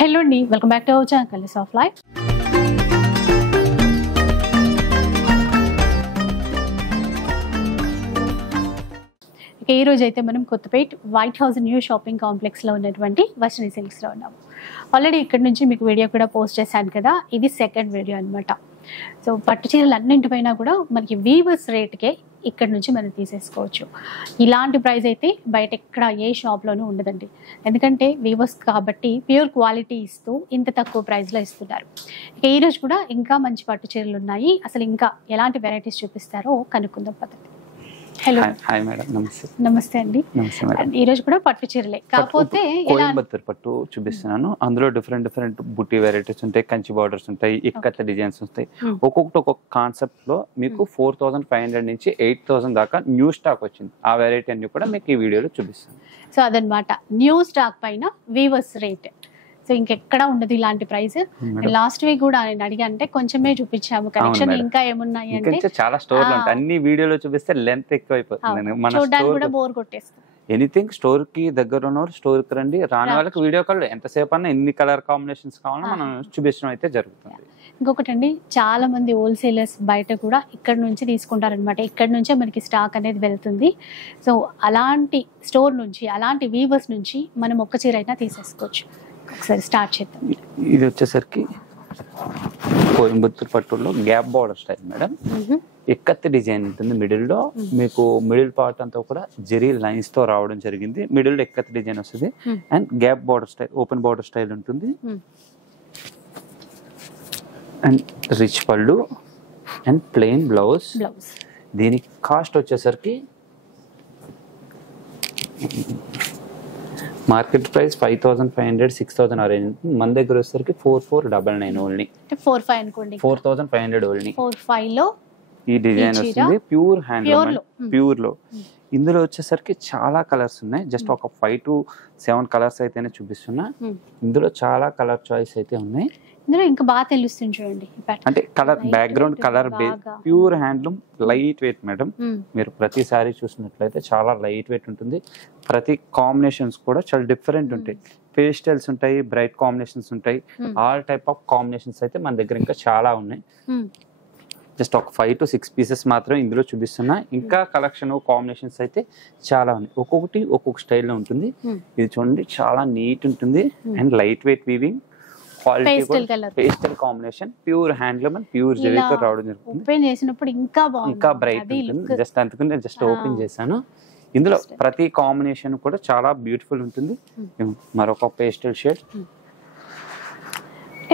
Hello అండి, welcome back to our channel colours of life. ఈ రోజు అయితే మనం Kothapet white house new shopping complex లో ఉన్నటువంటి వర్షిని సిల్క్స్ లో ఉన్నాము. ఆల్రెడీ ఇక్కడ నుంచి మీకు వీడియో కూడా పోస్ట్ చేశాను కదా, ఇది సెకండ్ వీడియో అనమాట. సో పట్టు చీరలు అన్నింటిపైన కూడా మనకి వీవర్స్ రేట్కే ఇక్కడ నుంచి మనం తీసేసుకోవచ్చు. ఇలాంటి ప్రైస్ అయితే బయట ఎక్కడ ఏ షాప్లోనూ ఉండదండి. ఎందుకంటే వీవర్స్ కాబట్టి ప్యూర్ క్వాలిటీ ఇస్తూ ఇంత తక్కువ ప్రైస్లో ఇస్తున్నారు. ఇక ఈరోజు కూడా ఇంకా మంచి పట్టు చీరలు ఉన్నాయి. అసలు ఇంకా ఎలాంటి వెరైటీస్ చూపిస్తారో కనుక్కుందాం పదండి. హలో, హాయ్ మేడం, నమస్తే. నమస్తే అండి. నమస్తే మేడం. ఈ రోజు కూడా పట్టు చీరలే, కాకపోతే కోయంబత్తూర్ పట్టు చూపిస్తున్నాను. అందులో డిఫరెంట్ బుట్టి వెరైటీస్ ఉంటాయి, కంచి బార్డర్స్ ఉంటాయి, ఇక్కట్ల డిజైన్స్ ఉంటాయి. ఒక్కొక్కటి ఒక్కొక్క కాన్సెప్ట్ లో మీకు 4500 నుంచి 8000 దాకా న్యూ స్టాక్ వచ్చింది. ఆ వెరైటీ అన్ని కూడా మీకు ఈ వీడియోలో చూపిస్తాను. సో అదనమాట న్యూ స్టాక్ పైన వీవర్స్ రేట్. సో ఇంకెక్కడ ఉండదు ఇలాంటి ప్రైస్. లాస్ట్ వీక్ కూడా నేను అడిగా, అంటే కొంచెమే చూపించాము కలెక్షన్, ఇంకా ఏమున్నాయి అంటే చాలా స్టోర్లు ఉంటాయి. అన్ని వీడియోలో చూపిస్తే లెంత్ ఎక్కువ అయిపోతుంది. చూడడానికి కూడా బోర్ కొట్టేస్తుంది. ఎనీథింగ్ స్టోర్ కి దగ్గర ఉన్న స్టోర్ కి రండి, రాని వాళ్ళకి వీడియో కాల్ ఎంతసేపు అన్నా ఎన్ని కలర్ కాంబినేషన్స్ కావాలో మనం చూపించడం అయితే జరుగుతుంది. ఇంకొకటి అండి, చాలా మంది హోల్సేలర్స్ బయట కూడా ఇక్కడ నుంచి తీసుకుంటారనమాట. ఇక్కడ నుంచే మనకి స్టాక్ అనేది వెళ్తుంది. సో అలాంటి స్టోర్ నుంచి, అలాంటి వీవర్స్ నుంచి మనం ఒక్క చీర అయినా తీసేసుకోవచ్చు. ఒకసారి స్టార్ట్ చేద్దాం. ఇది వచ్చేసరికి కోయంబత్తూర్ పట్టులో గ్యాప్ బార్డర్ స్టైల్ మేడం. ఎక్కత్తి డిజైన్ ఉంటుంది మిడిల్ లో. మీకు మిడిల్ పార్ట్ అంతా కూడా జెరీ లైన్స్ తో రావడం జరిగింది. మిడిల్ లో ఎక్కత్తి డిజైన్ వస్తుంది and gap border style, open border style ఉంటుంది. అండ్ రిచ్ పళ్ళు అండ్ ప్లెయిన్ బ్లౌజ్. దీని కాస్ట్ వచ్చేసరికి మార్కెట్ ప్రైస్ 5500 6000 అరేంజ్. మన దగ్గర వచ్చేసరికి 4499 ఓన్లీ. 45 అనుకోండి, 4500 ఓన్లీ. 45 లో ఈ డిజైన్ వస్తుంది. ప్యూర్ హ్యాండ్ ప్యూర్ లో. ఇందులో వచ్చేసరికి చాలా కలర్స్ ఉన్నాయి. జస్ట్ ఒక 5 to 7 కలర్స్ అయితేనే చూపిస్తున్నా. ఇందులో చాలా కలర్ చాయిస్ అయితే ఉన్నాయి. ఇందులో ఇంకా బాగా తెలుస్తుంది చూడండి. అంటే colour background colour base, pure handloom, light weight madam. మీరు ప్రతిసారి చూసినట్లయితే చాలా లైట్ వెయిట్ ఉంటుంది. ప్రతి కాంబినేషన్స్ కూడా చాలా డిఫరెంట్ ఉంటాయి. పేస్టల్స్ ఉంటాయి, బ్రైట్ కాంబినేషన్స్ ఉంటాయి. ఆల్ టైప్ ఆఫ్ కాంబినేషన్స్ అయితే మన దగ్గర ఇంకా చాలా ఉన్నాయి. జస్ట్ ఒక 5 to 6 పీసెస్ మాత్రం ఇందులో చూపిస్తున్నా. ఇంకా కలెక్షన్ కాంబినేషన్స్ అయితే చాలా ఉన్నాయి. ఒక్కొక్కటి ఒక్కొక్క స్టైల్లో ఉంటుంది. ఇది చూడండి, చాలా నీట్ ఉంటుంది and light weight weaving, quality pastel combination, pure handloom and pure జరీతో రావడం జరుగుతుంది. ఓపెన్ చేసినప్పుడు ఇంకా బాగుంది, ఇంకా బ్రైట్ ఉంటుంది. జస్ట్ అందుకని నేను జస్ట్ ఓపెన్ చేశాను. ఇందులో ప్రతి కాంబినేషన్ కూడా చాలా బ్యూటిఫుల్ ఉంటుంది. మరొక పేస్టల్ షేడ్.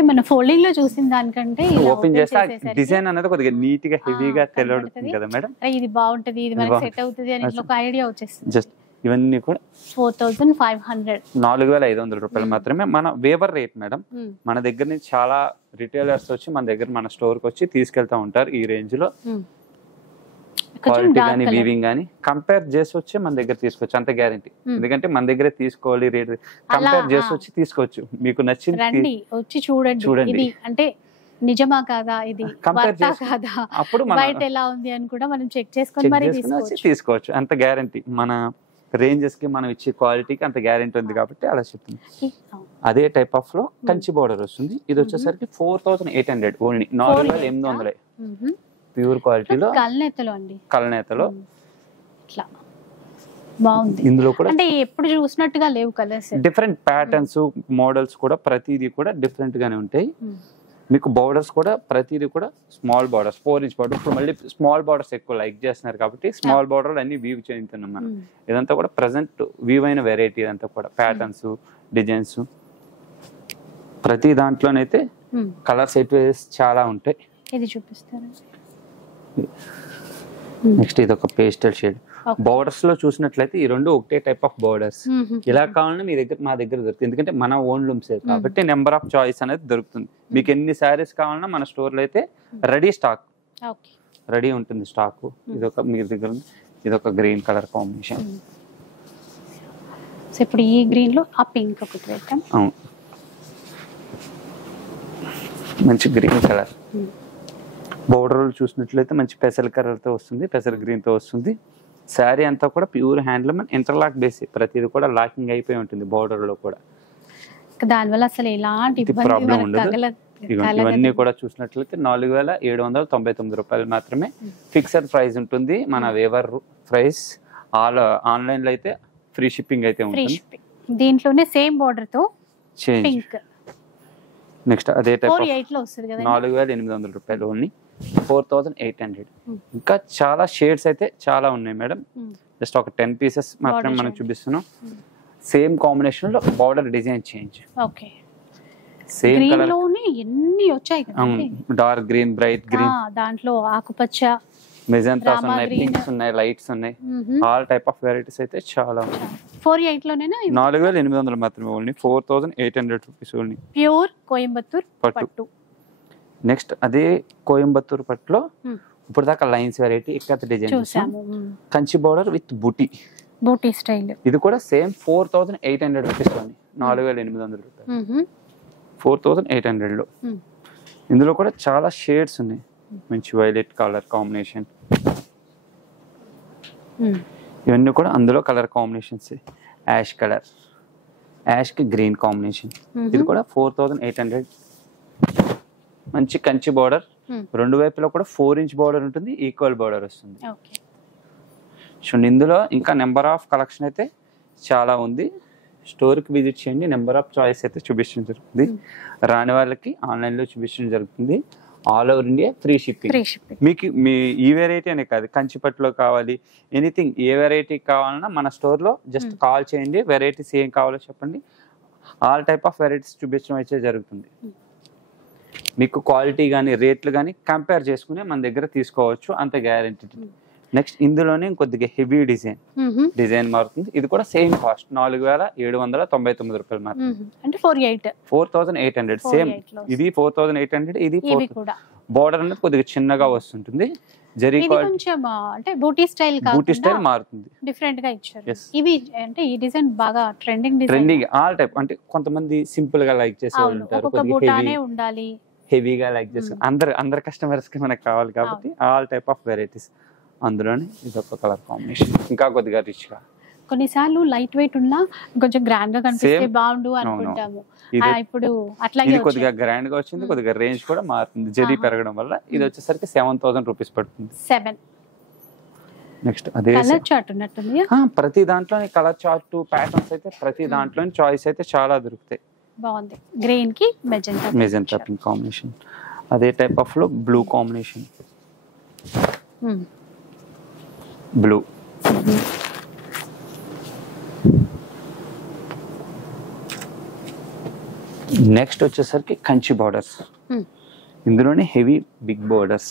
మన ఫోల్డింగ్ లో చూసిన దానికంటే ఓపెన్ చేస్తే డిజైన్ అనేది కొద్దిగా నీట్ గా హెవీగా తెలడుతుంది కదా మేడం. ఇది బాగుంటది, ఇది మనకి సెట్ అవుతుంది అని ఒక ఐడియా వచ్చేస్తుంది. జస్ట్ ఇవన్నీ కూడా 4500 4500 రూపాయలు మాత్రమే. మన వేవర్ రేట్ మేడం. మన దగ్గర నుంచి చాలా రిటైలర్స్ వచ్చి మన దగ్గర మన స్టోర్ కి వచ్చి తీసుకెళ్తా ఉంటారు. ఈ రేంజ్ లో క్వాలిటీ కానీ వీవింగ్ కానీ కంపేర్ చేసి వచ్చి మన దగ్గర తీసుకోవచ్చు, అంత గ్యారంటీ. ఎందుకంటే మన దగ్గరే తీసుకోవాలి, రేట్ కంపేర్ చేసి వచ్చి తీసుకోవచ్చు. మీకు నచ్చింది వచ్చి చూడండి, అంటే నిజమా కాదా, ఇది కాదా, అప్పుడు బయట ఎలా ఉంది అని కూడా మనం చెక్ చేసుకొని మరి తీసుకోవచ్చు. అంత గ్యారంటీ మన రేంజెస్ కి మనం ఇచ్చే క్వాలిటీకి అంత గ్యారెంటీ ఉంది కాబట్టి అలా చెప్తుంది. అదే టైప్ ఆఫ్ లో కంచి బార్డర్ వస్తుంది. ఇది వచ్చేసరికి 4800 ఓన్లీ. 4800 ప్యూర్ క్వాలిటీలో కల్నేతలో బాగుంది. ఇందులో కూడా అంటే ఎప్పుడు చూసినట్టుగా లేవు కలర్స్, డిఫరెంట్ ప్యాటర్న్స్, మోడల్స్ కూడా ప్రతిదీ కూడా డిఫరెంట్ గానే ఉంటాయి. మీకు బార్డర్స్ కూడా ప్రతిదీ కూడా స్మాల్ బార్డర్స్, 4 inch బార్డర్. ఇప్పుడు మళ్ళీ స్మాల్ బార్డర్స్ ఎక్కువ లైక్ చేస్తున్నారు కాబట్టి స్మాల్ బార్డర్ అన్ని వీవ్ చేస్తున్నాం మనం. ఇదంతా కూడా ప్రెసెంట్ వీవ్ అయిన వెరైటీ. ఇదంతా కూడా ప్యాటర్న్స్, డిజైన్స్, ప్రతి దాంట్లోనైతే కలర్స్ చాలా ఉంటాయి. ఇది చూపిస్తారా? నెక్స్ట్ ఇది ఒక పేస్టల్ షేడ్. బోర్డర్స్ లో చూసినట్లయితే ఈ రెండు ఒకటే టైప్ ఆఫ్ బోర్డర్స్. ఇలా కావాలన్నా మా దగ్గర దొరుకుతుంది. ఎందుకంటే మన ఓన్ లూమ్స్ కాబట్టి నెంబర్ ఆఫ్ చాయిస్ అనేది దొరుకుతుంది. మీకు ఎన్ని శారీస్ కావాలన్నా మన స్టోర్ లో అయితే రెడీ ఉంటుంది స్టాక్. ఇదొక మీ దగ్గర ఉంది. ఇదొక గ్రీన్ కలర్ కాంబినేషన్. ఇప్పుడు ఈ గ్రీన్ లో ఆ పింక్ ఒకటి వేద్దాం. అవును, మంచి గ్రీన్ కలర్. బోర్డర్ చూసినట్లయితే మంచి పెసల్ కలర్ తో వస్తుంది, పెసల్ గ్రీన్ తో వస్తుంది. శారీ అంతా కూడా pure handloom and interlock base. ప్రతిది కూడా లాకింగ్ అయిపోయి ఉంటుంది బోర్డర్ లో కూడా. దానివల్ల అసలు ఎలాంటి ఇబ్బంది ప్రాబ్లం మనకు ఉండదు. ఇవన్నీ కూడా చూసినట్లయితే 4799 రూపాయలు మాత్రమే ఫిక్స్డ్ ప్రైస్ ఉంటుంది. మన వేవర్ ప్రైస్. ఆన్లైన్ లో అయితే ఫ్రీ షిప్పింగ్ అయితే ఉంటుంది. దీంట్లోనే సేమ్ బోర్డర్ తో చేంజ్. పింక్ నెక్స్ట్ అదే టైప్ 48 లో వస్తుంది కదా. 4800 రూపాయలు ఓన్లీ 4800. ఇంకా చాలా షేడ్స్ అయితే చాలా ఉన్నాయి మేడం. జస్ట్ ఒక 10 పీసెస్ మాత్రమే మనం చూపిస్తున్నాం. సేమ్ కాంబినేషన్ లో border design change. Okay. Same colour లోనే ఎన్ని వచ్చాయి కదా. డార్క్ గ్రీన్, బ్రైట్ గ్రీన్, దాంట్లో ఆకుపచ్చ, మెజంతాస్ ఉన్నాయి, పింక్స్ ఉన్నాయి, లైట్స్ ఉన్నాయి. ఆల్ టైప్ ఆఫ్ వెరైటీస్ అయితే చాలా ఉన్నాయి. 48 లోనేనా? 4800 మాత్రమే only 4800 rupees only. Pure Coimbatore పట్టు. నెక్స్ట్ అదే కోయంబత్తూర్ పట్టులో ఇప్పుడు దాకా లైన్స్ వెరైటీ ఇక్కత డిజైన్ చూసాము. Kanchi border with buti style. ఇది కూడా సేమ్ 4800 రూపీస్ లోని 4800 రూపాయలు 4800 లో. ఇందులో కూడా చాలా షేడ్స్ ఉన్నాయి. మంచి వైలెట్ కలర్ కాంబినేషన్. ఇవన్నీ కూడా అందులో colour combinations. Ash colour, ash కి గ్రీన్ కాంబినేషన్. ఇది కూడా 4800. మంచి కంచి బోర్డర్. రెండు వైపులో కూడా 4 ఇంచ్ బోర్డర్ ఉంటుంది. ఈక్వల్ బోర్డర్ వస్తుంది. చూడండి, ఇందులో ఇంకా నెంబర్ ఆఫ్ కలెక్షన్ అయితే చాలా ఉంది. స్టోర్కి విజిట్ చేయండి. నెంబర్ ఆఫ్ చాయిస్ అయితే చూపించడం జరుగుతుంది. రాని వాళ్ళకి ఆన్లైన్లో చూపించడం జరుగుతుంది. All over India free shipping. మీకు ఈ వెరైటీ అనే కాదు, కంచిపట్టులో కావాలి, ఎనీథింగ్ ఏ వెరైటీ కావాలన్నా మన స్టోర్లో జస్ట్ కాల్ చేయండి. వెరైటీస్ ఏం కావాలో చెప్పండి. ఆల్ టైప్ ఆఫ్ వెరైటీస్ చూపించడం అయితే జరుగుతుంది. మీకు క్వాలిటీ కానీ రేట్లు కానీ కంపేర్ చేసుకుని మన దగ్గర తీసుకోవచ్చు, అంత గ్యారెంటీ. నెక్స్ట్ ఇందులోనే కొద్దిగా హెవీ డిజైన్ మారుతుంది. ఇది కూడా సేమ్ కాస్ట్ 4799 రూపాయలు మాత్రం. అంటే 4800 సేమ్. ఇది 4800. ఇది బోర్డర్ అనేది కొద్దిగా చిన్నగా వస్తుంటుంది. జరీ అంటే బూటీ స్టైల్ మారుతుంది. డిఫరెంట్ గా ఇచ్చారు. ఇవి అంటే ఈ డిజైన్ బాగా ట్రెండింగ్ ఆల్ టైప్. అంటే కొంతమంది సింపుల్ గా లైక్ చేసే వాళ్ళు ఉంటారు, హెవీగా లైక్ చేసే అందరు కస్టమర్స్ కి మనకు కావాలి కాబట్టి ఆల్ టైప్ ఆఫ్ వెరైటీస్. అందులోనే ఇది ఒక కలర్ కాంబినేషన్. ఇంకా కొద్దిగా రిచ్ గా, కొన్నిసార్లు లైట్ వెయిట్ ఉన్నా కొంచెం గ్రాండ్ గా కనిపిస్తే బాగుండు అనుకుంటాము. ఇప్పుడు అట్లాగే కొద్దిగా గ్రాండ్ గా వచ్చింది. కొద్దిగా రేంజ్ కూడా మారుతుంది జరీ పెరగడం వల్ల. ఇది వచ్చేసరికి 7000 రూపీస్ పడుతుంది. 7. నెక్స్ట్ అదే కలర్ చార్ట్ ఉన్నట్టుంది. ప్రతి దాంట్లో కలర్ చార్ట్, ప్యాటర్న్స్ అయితే ప్రతి దాంట్లో చాయిస్ అయితే చాలా దొరుకుతాయి. బాగుంది. గ్రీన్ కి మెజెంటా పింక్ కాంబినేషన్. అదే టైప్ ఆఫ్ లో బ్లూ కాంబినేషన్. బ్లూ. నెక్స్ట్ వచ్చేసరికి కంచి బార్డర్స్. ఇందులోనే హెవీ బిగ్ బార్డర్స్.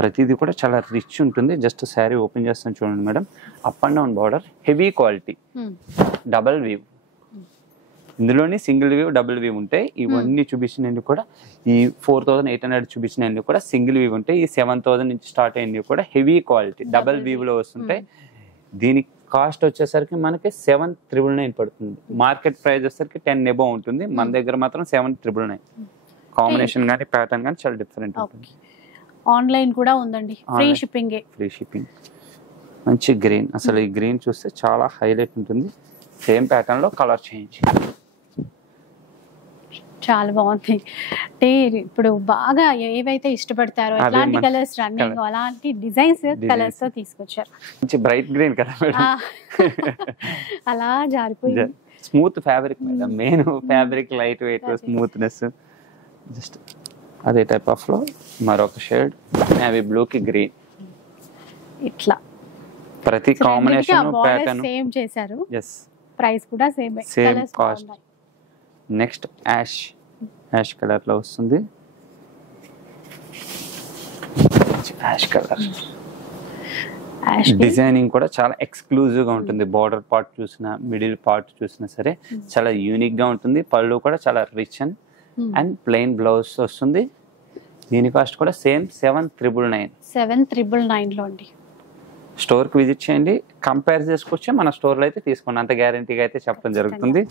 ప్రతిదీ కూడా చాలా రిచ్ ఉంటుంది. జస్ట్ శారీ ఓపెన్ చేస్తాను చూడండి madam. Up and down border, heavy quality, double weave. ఇందులోని సింగిల్ వీవ్, డబుల్ వీవ్ ఉంటాయి. ఇవన్నీ చూపించినవి కూడా ఈ 4800 చూపించినవి కూడా సింగిల్ వీవ్ ఉంటాయి. ఈ 7000 నుంచి స్టార్ట్ అయినవి కూడా హెవీ క్వాలిటీ డబుల్ వీవ్ లో వస్తుంటాయి. దీని కాస్ట్ వచ్చేసరికి మనకి 7999 పడుతుంది. మార్కెట్ ప్రైస్ వచ్చేసరికి 10 అబౌవ్ ఉంటుంది. మన దగ్గర మాత్రం 7999. కాంబినేషన్ కానీ ప్యాటర్న్ కానీ చాలా డిఫరెంట్ ఉంటుంది. ఆన్లైన్ కూడా ఉందండి, ఫ్రీ షిప్పింగ్. మంచి గ్రీన్. అసలు ఈ గ్రీన్ చూస్తే చాలా హైలైట్ ఉంటుంది. సేమ్ ప్యాటర్న్ లో కలర్ చేంజ్. చాలా బాగుంది. అంటే ఇప్పుడు బాగా ఏవైతే ఇష్టపడతారో ఎలాంటి కలర్స్ రన్నింగ్, అలాంటి డిజైన్స్ కలర్స్ తో తీసుకొచ్చారు. మంచి బ్రైట్ గ్రీన్ కదా మేడం. అలా జారిపోయింది. Smooth fabric madam. Main fabric light weight, smoothness. Just అదే టైప్ ఆఫ్ లో మరొక షేడ్ నేవీ బ్లూ కి గ్రీన్. ఇట్లా ప్రతి కాంబినేషన్ ప్యాటర్న్ సేమ్ చేశారు. ప్రైస్ కూడా same cost. Next ash colour లో వస్తుంది. యాష్ కలర్ డిజైనింగ్ కూడా చాలా ఎక్స్క్లూజివ్ గా ఉంటుంది. బార్డర్ పార్ట్ చూసినా, మిడిల్ పార్ట్ చూసినా సరే చాలా యూనిక్ గా ఉంటుంది. పళ్ళు కూడా చాలా రిచ్ అండ్ ప్లెయిన్ బ్లౌజ్ వస్తుంది. దీని కాస్ట్ కూడా సేమ్ 7999 లో అండి. స్టోర్ కి విజిట్ చేయండి, కంపేర్ చేసుకొచ్చి మన స్టోర్ లో అయితే తీసుకోండి. అంత గ్యారంటీగా అయితే చెప్పడం జరుగుతుంది.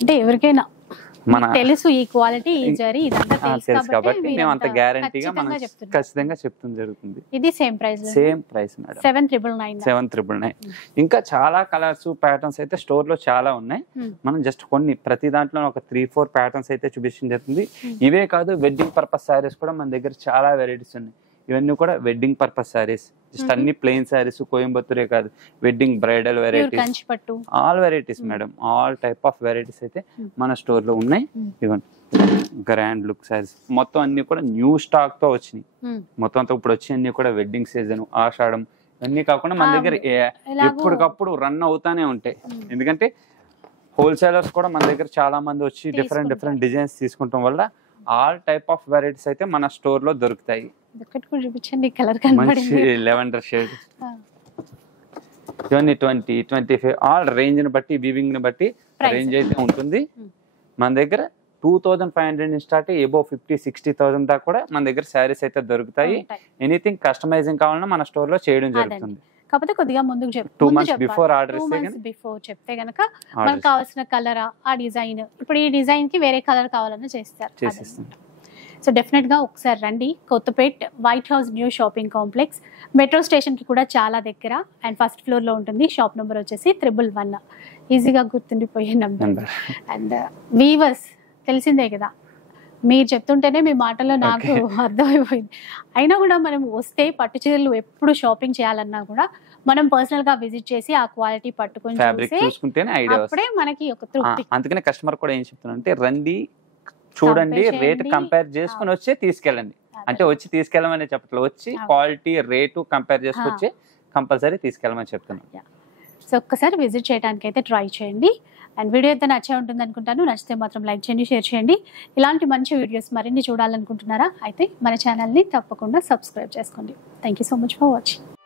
అంటే ఎవరికైనా తెలుసు ఈ క్వాలిటీ ఈ జరీ ఇదంతా తెలుసు కాబట్టి మేము అంత గ్యారంటీగా మనం ఖచ్చితంగా చెప్తుంది జరుగుతుంది. ఇది సేమ్ ప్రైస్ మేడం, 7,999. ఇంకా చాలా కలర్స్ ప్యాటర్న్స్ అయితే స్టోర్ లో చాలా ఉన్నాయి. మనం జస్ట్ కొన్ని ప్రతి దాంట్లో ఒక 3-4 ప్యాటర్న్స్ అయితే చూపించడం జరుగుతుంది. ఇవే కాదు, వెడ్డింగ్ పర్పస్ సారీస్ కూడా మన దగ్గర చాలా వెరైటీస్ ఉన్నాయి. ఇవన్నీ కూడా వెడ్డింగ్ పర్పస్ సారీస్, జస్ట్ అన్ని ప్లెయిన్ సారీస్, కోయంబత్తూరే కాదు, wedding bridal varieties, all varieties madam, all type of varieties అయితే మన స్టోర్ లో ఉన్నాయి. ఇవన్నీ గ్రాండ్ లుక్ సారీస్ మొత్తం అన్ని కూడా న్యూ స్టాక్ తో వచ్చినాయి. మొత్తం అంతా ఇప్పుడు వచ్చి అన్ని కూడా వెడ్డింగ్ సీజన్, ఆషాఢం అన్ని కాకుండా మన దగ్గర ఎప్పటికప్పుడు రన్ అవుతానే ఉంటాయి. ఎందుకంటే హోల్సేలర్స్ కూడా మన దగ్గర చాలా మంది వచ్చి డిఫరెంట్ డిజైన్స్ తీసుకుంటాం వల్ల ఆల్ టైప్ ఆఫ్ వెరైటీస్ అయితే మన స్టోర్ లో దొరుకుతాయి. మంచి లెవెండర్ షేడ్, ఇవన్నీ 20-25 ఆల్ రేంజ్ ని బట్టి, వీవింగ్ ని బట్టి రేంజ్ అయితే ఉంటుంది. మన దగ్గర 2,500 నుంచి స్టార్ట్ అబోవ్ 50-60,000 దాకా కూడా మన దగ్గర శారీస్ అయితే దొరుకుతాయి. ఎనీథింగ్ కస్టమైజింగ్ కావాలన్నా మన స్టోర్ లో చేయడం జరుగుతుంది. కాకపోతే కొద్దిగా ముందుకు 2 months బిఫోర్ ఆర్డర్ బిఫోర్ చెప్తే గనక మనకు కావాల్సిన కలర్, ఆ డిజైన్, ఇప్పుడు ఈ డిజైన్ కి వేరే కలర్ కావాలన్నా చేస్తారు. సో డెఫినెట్ గా ఒకసారి రండి. Kothapet white house new shopping complex, metro station కి కూడా చాలా దగ్గర, అండ్ ఫస్ట్ ఫ్లోర్ లో ఉంటుంది. షాప్ నెంబర్ వచ్చేసి 111, ఈజీగా గుర్తుండిపోయే నెంబర్. అండ్ వీవర్స్ తెలిసిందే కదా, మీరు చెప్తుంటేనే మీ మాటల్లో నాకు అర్థమైపోయింది. అయినా కూడా మనం వస్తే పట్టు చీరలు ఎప్పుడు షాపింగ్ చేయాలన్నా కూడా మనం పర్సనల్ గా విజిట్ చేసి ఆ క్వాలిటీ పట్టుకొని చూసుకుంటేనే అప్పుడే మనకి ఒక తృప్తి. అందుకనే కస్టమర్ కూడా ఏం చెప్తున్నారంటే రండి, చూడండి, రేట్ కంపేర్ చేసుకుని వచ్చి తీసుకెళ్ళండి. అంటే వచ్చి తీసుకెళ్ళమని చెప్పట్లేదు, వచ్చి క్వాలిటీ రేటు కంపేర్ చేసుకొచ్చి కంపల్సరీ తీసుకెళ్ళమని చెప్తున్నాను. సో ఒక్కసారి విజిట్ చేయడానికి అయితే ట్రై చేయండి. అండ్ వీడియో అయితే నచ్చే ఉంటుంది అనుకుంటాను. నచ్చితే మాత్రం లైక్ చేయండి, షేర్ చేయండి. ఇలాంటి మంచి వీడియోస్ మరిన్ని చూడాలనుకుంటున్నారా? అయితే మన ఛానల్ని తప్పకుండా సబ్స్క్రైబ్ చేసుకోండి. Thank you so much for watching.